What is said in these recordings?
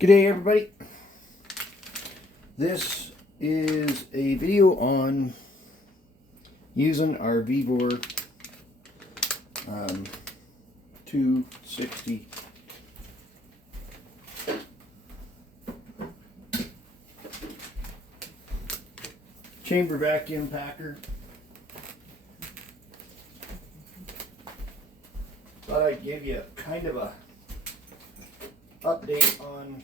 G'day everybody. This is a video on using our vevor 260 chamber vacuum packer. Thought I'd give you kind of a update on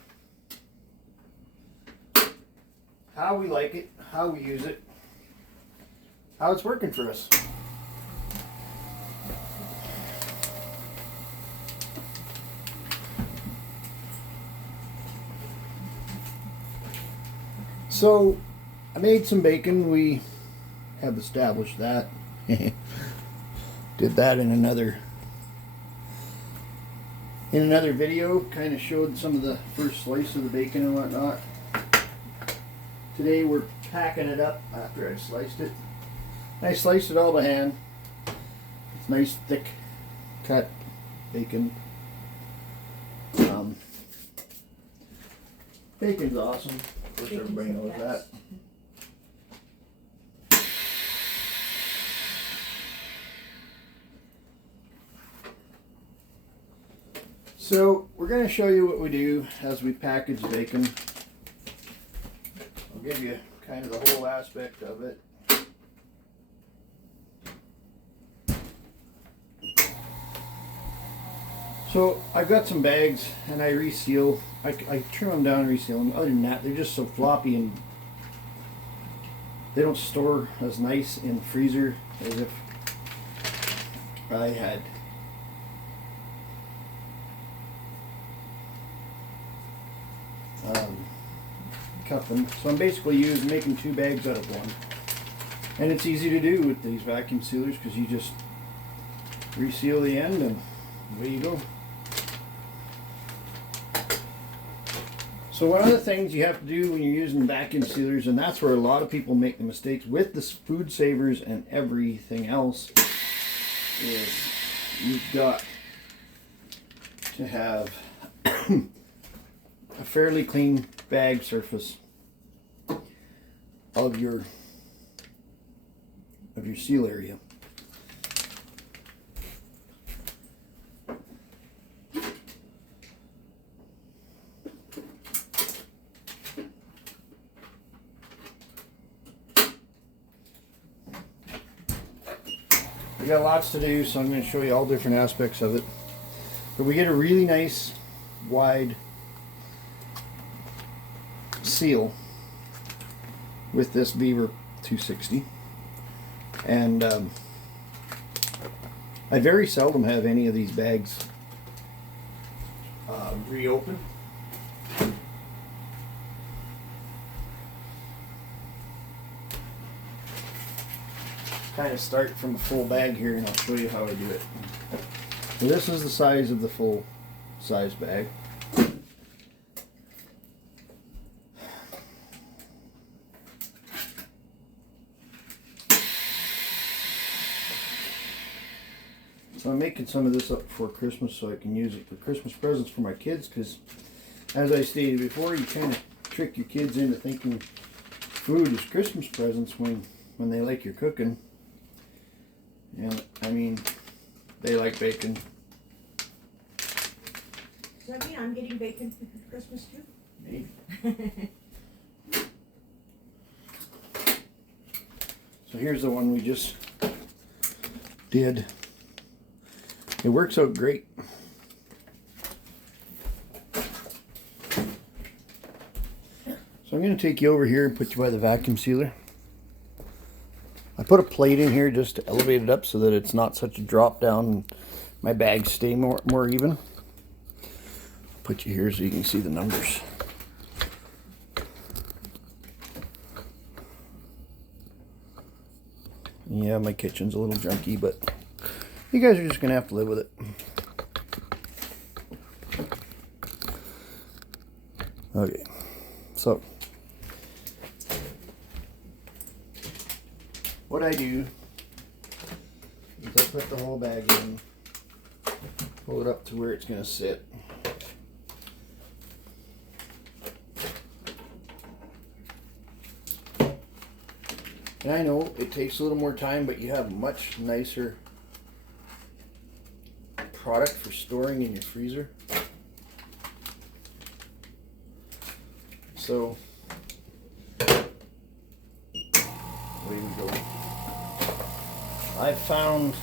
how we like it, how we use it, how it's working for us. So I made some bacon. We have established that. Did that in another video, kind of showed some of the first slice of the bacon and whatnot. Today we're packing it up after I sliced it. I sliced it all by hand. It's nice thick cut bacon. Bacon's awesome. Of course everybody knows that. So we're going to show you what we do as we package bacon. I'll give you kind of the whole aspect of it. So I've got some bags and I reseal. I trim them down and reseal them. Other than that, they're just so floppy and they don't store as nice in the freezer as if I had cup them. So I'm basically making 2 bags out of one. And it's easy to do with these vacuum sealers because you just reseal the end and away you go. So one of the things you have to do when you're using vacuum sealers, and that's where a lot of people make the mistakes with the food savers and everything else, is you've got to have a fairly clean bag surface of your seal area. We got lots to do, so I'm going to show you all different aspects of it. But we get a really nice wide seal with this vevor 260, and I very seldom have any of these bags reopened. Kind of start from a full bag here and I'll show you how I do it. So this is the size of the full size bag. So I'm making some of this up before Christmas so I can use it for Christmas presents for my kids, because as I stated before, you kind of trick your kids into thinking food is Christmas presents when they like your cooking. And I mean, they like bacon. Does that mean I'm getting bacon for Christmas too? Maybe. So here's the one we just did. It works out great. So I'm going to take you over here and put you by the vacuum sealer. I put a plate in here just to elevate it up so that it's not such a drop down and my bags stay more even. Put you here so you can see the numbers. Yeah, my kitchen's a little junky, but you guys are just going to have to live with it. Okay, so what I do is I put the whole bag in, pull it up to where it's going to sit. And I know it takes a little more time, but you have a much nicer product for storing in your freezer. So, away we go. I've found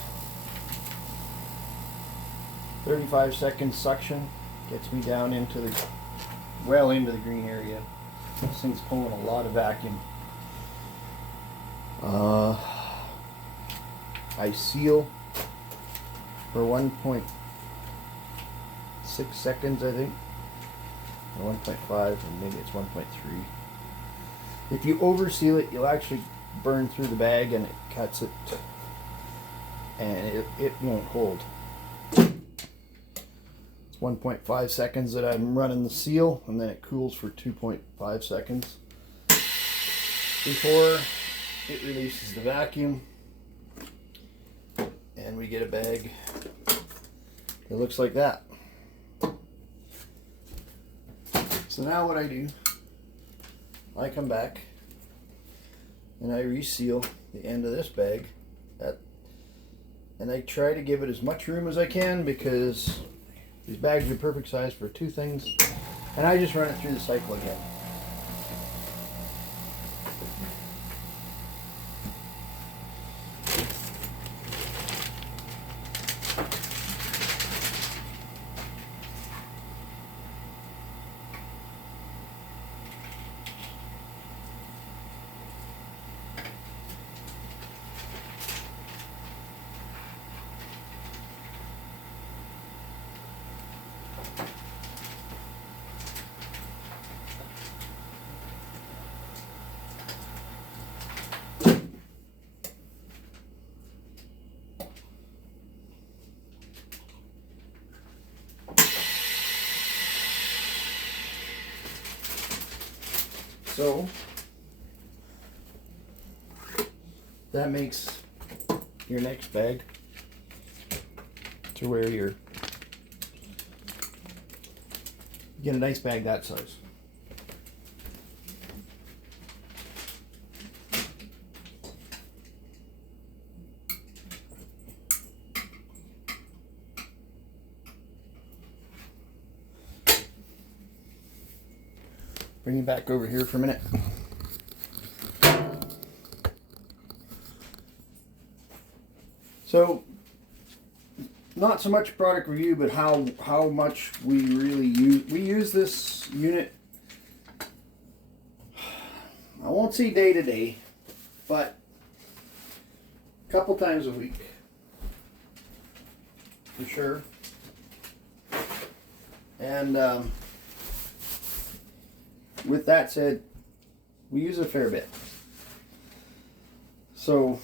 35 seconds suction gets me down into the green area. This thing's pulling a lot of vacuum. I seal for 1.6 seconds, I think, or 1.5, or maybe it's 1.3. If you over seal it, you'll actually burn through the bag and it cuts it, and it won't hold. It's 1.5 seconds that I'm running the seal, and then it cools for 2.5 seconds before it releases the vacuum, and we get a bag that looks like that. So now what I do, I come back and I reseal the end of this bag, and I try to give it as much room as I can, because these bags are perfect size for two things, and I just run it through the cycle again. So that makes your next bag to where you get a nice bag that size. Bring you back over here for a minute. So, not so much product review, but how much we really use. We use this unit, I won't say day to day, but a couple times a week, for sure. And with that said, we use a fair bit. So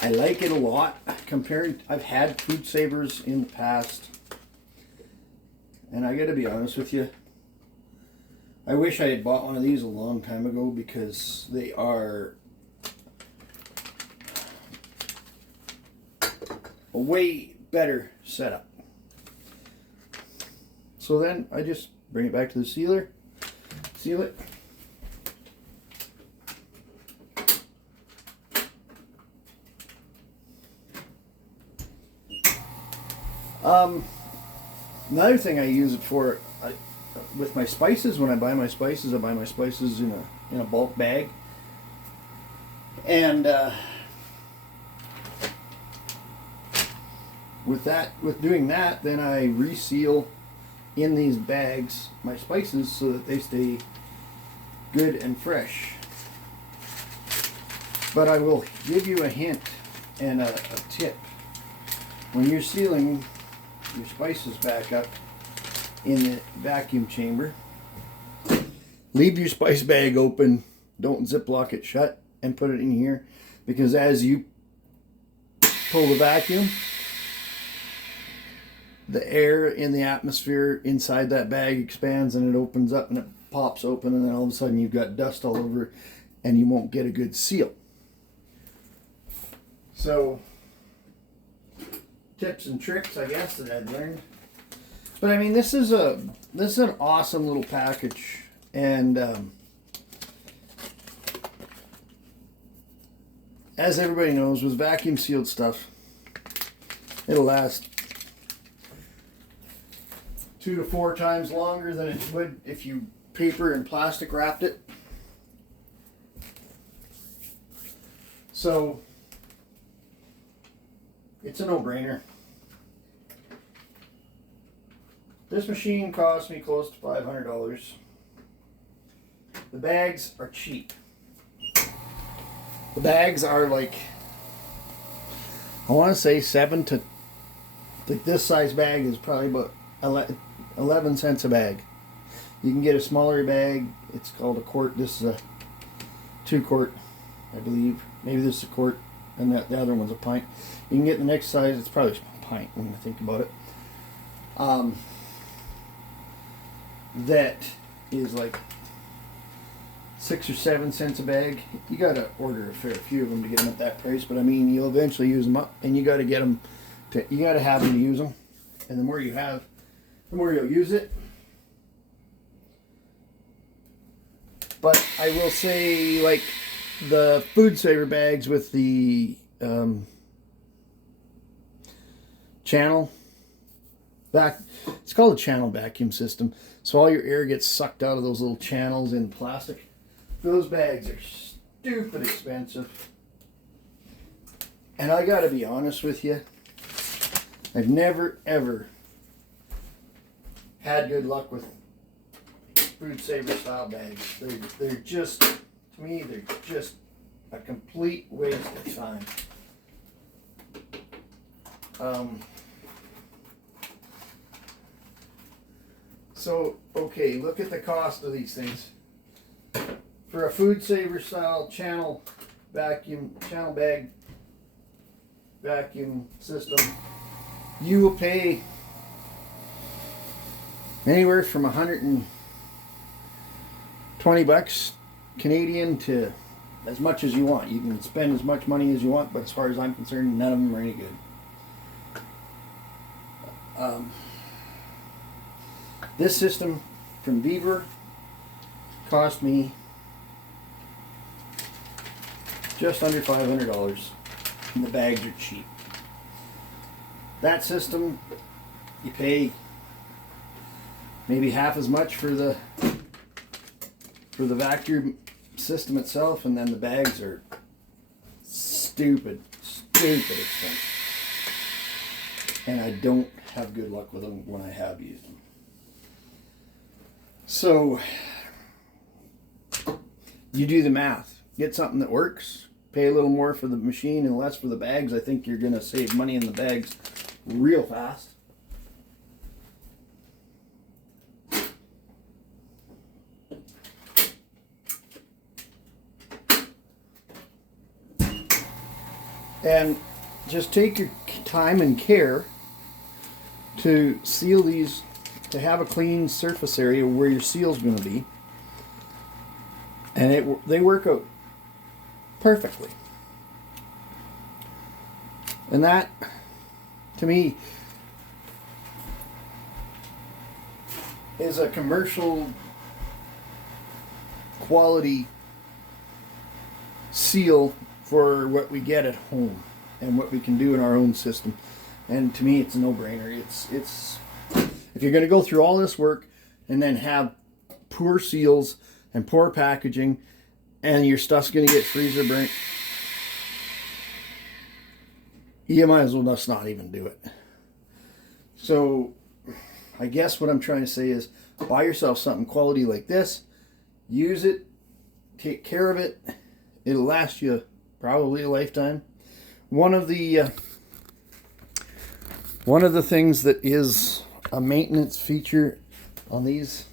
I like it a lot. I've had food savers in the past, and I gotta be honest with you, I wish I had bought one of these a long time ago, because they are a way better setup. So then I just bring it back to the sealer, seal it. Another thing I use it for, with my spices, when I buy my spices, I buy my spices in a bulk bag, and with doing that, then I reseal in these bags my spices so that they stay good and fresh. But I will give you a hint and a tip. When you're sealing your spices back up in the vacuum chamber, leave your spice bag open, don't ziplock it shut, and put it in here, because as you pull the vacuum, the air in the atmosphere inside that bag expands, and it opens up and it pops open, and then all of a sudden you've got dust all over, and you won't get a good seal. So, tips and tricks, I guess, that I've learned. But I mean, this is an awesome little package, and as everybody knows, with vacuum sealed stuff, it'll last 2 to 4 times longer than it would if you paper and plastic wrapped it. So it's a no-brainer. This machine cost me close to $500. The bags are cheap. The bags are like, I want to say 7 to, like this size bag is probably about 11 cents a bag. You can get a smaller bag. It's called a quart. This is a 2-quart, I believe. Maybe this is a quart, and the other one's a pint. You can get the next size. It's probably a pint when you think about it. That is like 6 or 7 cents a bag. You gotta order a fair few of them to get them at that price. But I mean, you'll eventually use them up, and you gotta get them. You gotta have them to use them, and the more you have, the more you'll use it. But I will say, like the food saver bags with the channel back, it's called a channel vacuum system. So all your air gets sucked out of those little channels in plastic. Those bags are stupid expensive. And I gotta be honest with you, I've never ever had good luck with food saver style bags. They're just, to me, they're just a complete waste of time. So, okay, look at the cost of these things. For a food saver style channel bag vacuum system, you will pay anywhere from $120 Canadian to as much as you want. You can spend as much money as you want, but as far as I'm concerned, none of them are any good. This system from vevor cost me just under $500, and the bags are cheap. That system, you pay maybe half as much for the vacuum system itself, and then the bags are stupid expensive. And I don't have good luck with them when I have used them. So you do the math. Get something that works. Pay a little more for the machine and less for the bags. I think you're going to save money in the bags real fast. And just take your time and care to seal these, to have a clean surface area where your seal's going to be. And they work out perfectly. And that, to me, is a commercial quality seal for what we get at home and what we can do in our own system. And to me, it's a no-brainer. It's if you're going to go through all this work and then have poor seals and poor packaging, and your stuff's going to get freezer burnt, you might as well just not even do it. So I guess what I'm trying to say is buy yourself something quality like this, use it, take care of it. It'll last you probably a lifetime. One of the things that is a maintenance feature on these,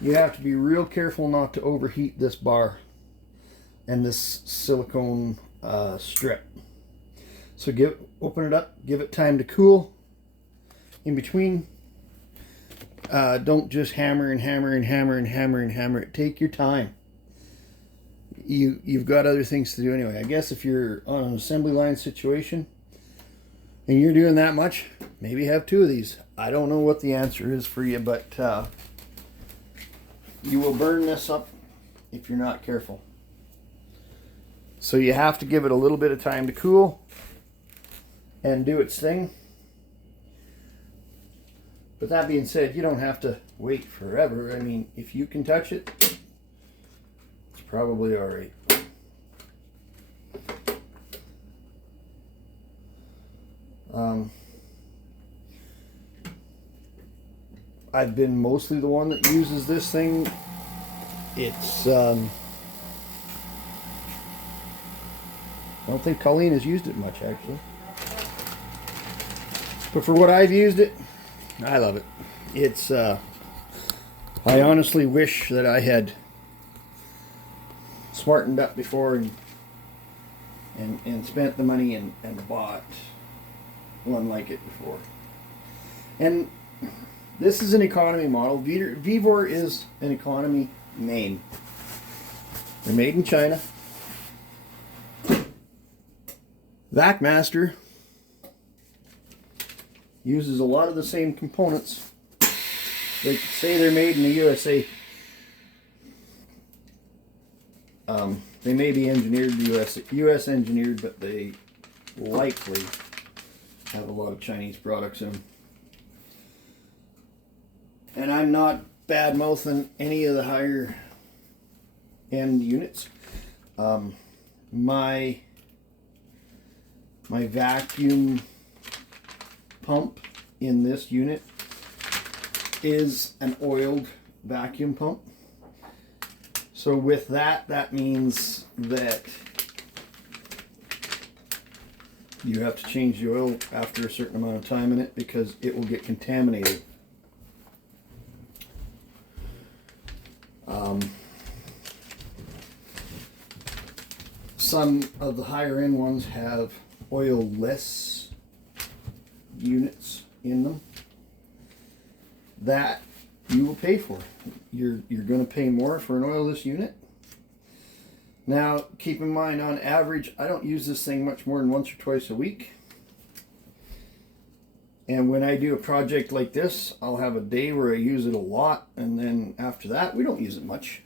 you have to be real careful not to overheat this bar and this silicone strip. So open it up, give it time to cool. In between, don't just hammer and hammer and hammer and hammer and hammer it. Take your time. You've got other things to do anyway. I guess if you're on an assembly line situation, and you're doing that much, maybe have 2 of these. I don't know what the answer is for you, but you will burn this up if you're not careful. So you have to give it a little bit of time to cool and do its thing. But that being said, you don't have to wait forever. I mean, if you can touch it, it's probably all right. I've been mostly the one that uses this thing. It's I don't think Colleen has used it much, actually. But for what I've used it, I love it. It's I honestly wish that I had smartened up before and spent the money and bought one like it before. And this is an economy model. Vevor is an economy name. They're made in China. VacMaster uses a lot of the same components. They say they're made in the USA. They may be engineered US engineered, but they likely have a lot of Chinese products in them. And I'm not bad mouthing any of the higher end units. My vacuum pump in this unit is an oiled vacuum pump. So with that, that means that you have to change the oil after a certain amount of time in it because it will get contaminated. Some of the higher end ones have oil-less units in them. That you will pay for. You're going to pay more for an oilless unit. Now, keep in mind, on average, I don't use this thing much more than once or twice a week. And when I do a project like this, I'll have a day where I use it a lot, and then after that, we don't use it much.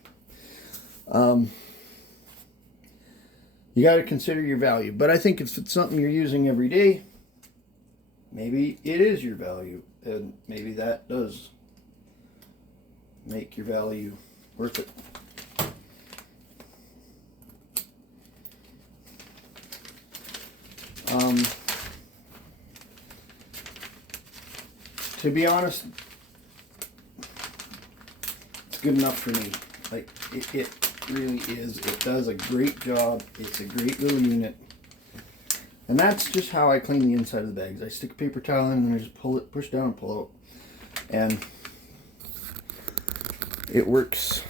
You got to consider your value. But I think if it's something you're using every day, maybe it is your value, and maybe that does make your value worth it. To be honest, it's good enough for me. Like, it really is. It does a great job. It's a great little unit. And that's just how I clean the inside of the bags. I stick a paper towel in and then I just pull it, push down and pull out. And it works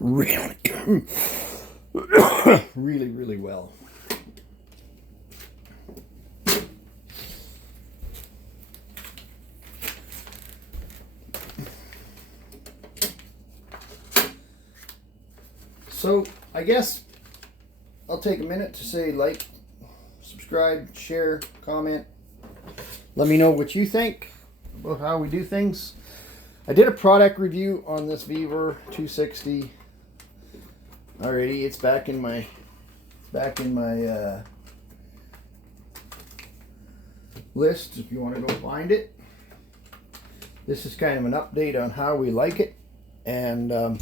really, really well. So, I guess I'll take a minute to say like, subscribe, share, comment. Let me know what you think about how we do things. I did a product review on this vevor 260 already. It's back in my list if you want to go find it. This is kind of an update on how we like it, and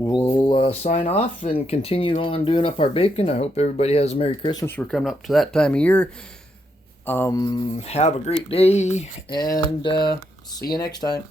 we'll sign off and continue on doing up our bacon. I hope everybody has a Merry Christmas. We're coming up to that time of year. Have a great day, and see you next time.